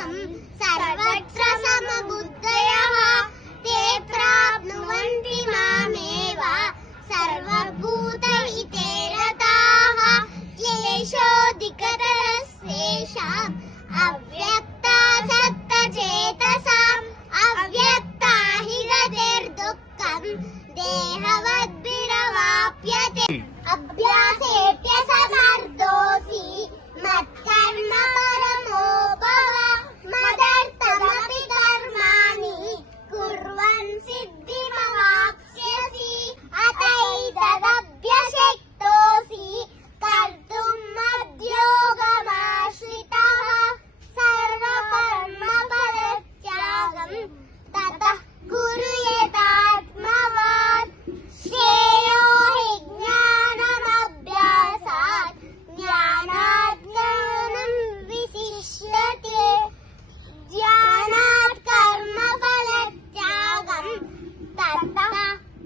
समं सर्वत्र समबुद्धयः ते प्राप्नुवन्ति मामेव सर्वभूतहिते रताः क्लेशोऽधिकतरस्तेषाम् अव्यक्तासक्तचेतसाम् अव्यक्ता हि गतिर्दुःखम् देहवद्भिरवाप्यते अभ्यासेऽप्यसमर्थोऽसि मत्कर्म परमो भव मदर्थमपि कर्माणि कुर्वन् सिद्धिमवाप्स्यसि अतैतदभ्यशक्तोऽसि कर्तुम् मद्योगमाश्रितः सर्वकर्मफलत्यागम् ततः कुरु यतात्मवान् श्रेयो हि ज्ञानमभ्यासात् ज्ञानात् ज्ञानं विशिष्यते ज्ञानात् कर्मफलत्यागम् ततः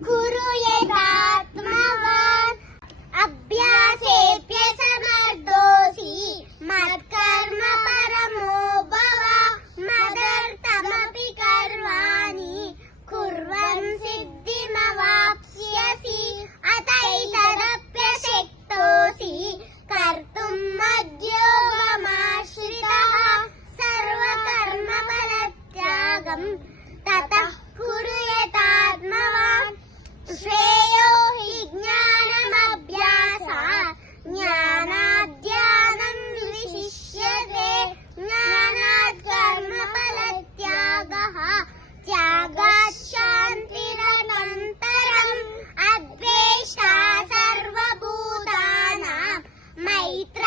कुरु यतात्मवान् अभ्यासेऽप्यसमर्थोऽसि मत्कर्म परमो भव मदर्थमपि कर्माणि कुर्वन् सिद्धिमवाप्स्यसि अतैतदप्यशक्तोऽसि कर्तुम् मद्योगमाश्रितः सर्वकर्मफलत्यागम् ततः कुरु यतात्मवान् श्रेयो हि ज्ञानमभ्यासात् ज्ञानात् ज्ञानं विशिष्यते ज्ञानात् कर्मफलत्यागः त्यागात् शान्तिरनन्तरम् अद्वेष्टा सर्वभूतानां मैत्र